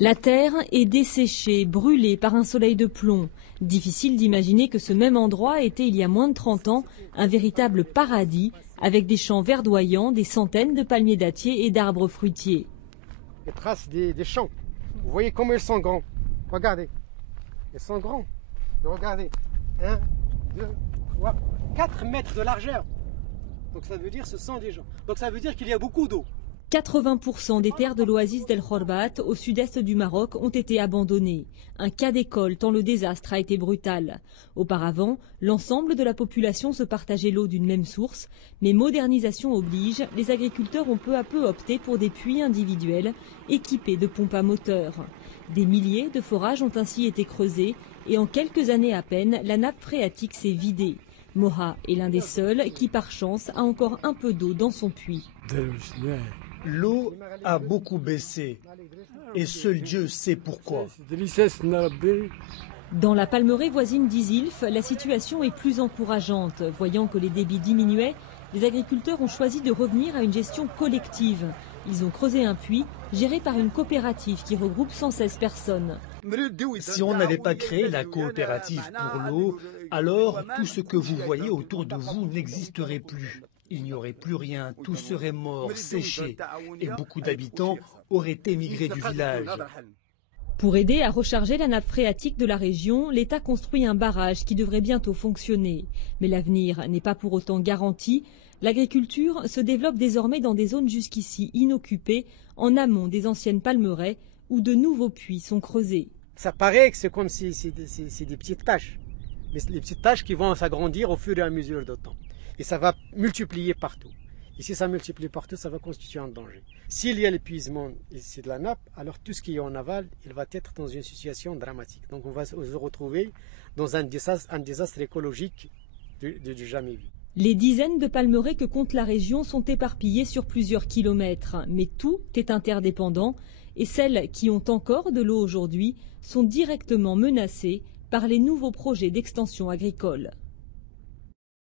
La terre est desséchée, brûlée par un soleil de plomb. Difficile d'imaginer que ce même endroit était il y a moins de 30 ans un véritable paradis avec des champs verdoyants, des centaines de palmiers dattiers et d'arbres fruitiers. Les traces des champs, vous voyez comment ils sont grands. Regardez, ils sont grands. Et regardez, 1, 2, 3, 4 mètres de largeur. Donc ça veut dire que ce sont des gens. Donc ça veut dire qu'il y a beaucoup d'eau. 80% des terres de l'oasis d'El Khorbat, au sud-est du Maroc, ont été abandonnées. Un cas d'école tant le désastre a été brutal. Auparavant, l'ensemble de la population se partageait l'eau d'une même source, mais modernisation oblige, les agriculteurs ont peu à peu opté pour des puits individuels équipés de pompes à moteur. Des milliers de forages ont ainsi été creusés et en quelques années à peine, la nappe phréatique s'est vidée. Moha est l'un des seuls qui, par chance, a encore un peu d'eau dans son puits. L'eau a beaucoup baissé et seul Dieu sait pourquoi. Dans la palmeraie voisine d'Izilf, la situation est plus encourageante. Voyant que les débits diminuaient, les agriculteurs ont choisi de revenir à une gestion collective. Ils ont creusé un puits géré par une coopérative qui regroupe 116 personnes. Si on n'avait pas créé la coopérative pour l'eau, alors tout ce que vous voyez autour de vous n'existerait plus. Il n'y aurait plus rien, tout serait mort, séché, et beaucoup d'habitants auraient émigré du village. Pour aider à recharger la nappe phréatique de la région, l'État construit un barrage qui devrait bientôt fonctionner. Mais l'avenir n'est pas pour autant garanti. L'agriculture se développe désormais dans des zones jusqu'ici inoccupées, en amont des anciennes palmeraies, où de nouveaux puits sont creusés. Ça paraît que c'est comme si c'est des petites taches. Mais c'est les petites taches qui vont s'agrandir au fur et à mesure du temps. Et ça va multiplier partout. Et si ça multiplie partout, ça va constituer un danger. S'il y a l'épuisement ici de la nappe, alors tout ce qui est en aval, il va être dans une situation dramatique. Donc on va se retrouver dans un désastre écologique du jamais vu. Les dizaines de palmeraies que compte la région sont éparpillées sur plusieurs kilomètres. Mais tout est interdépendant et celles qui ont encore de l'eau aujourd'hui sont directement menacées par les nouveaux projets d'extension agricole.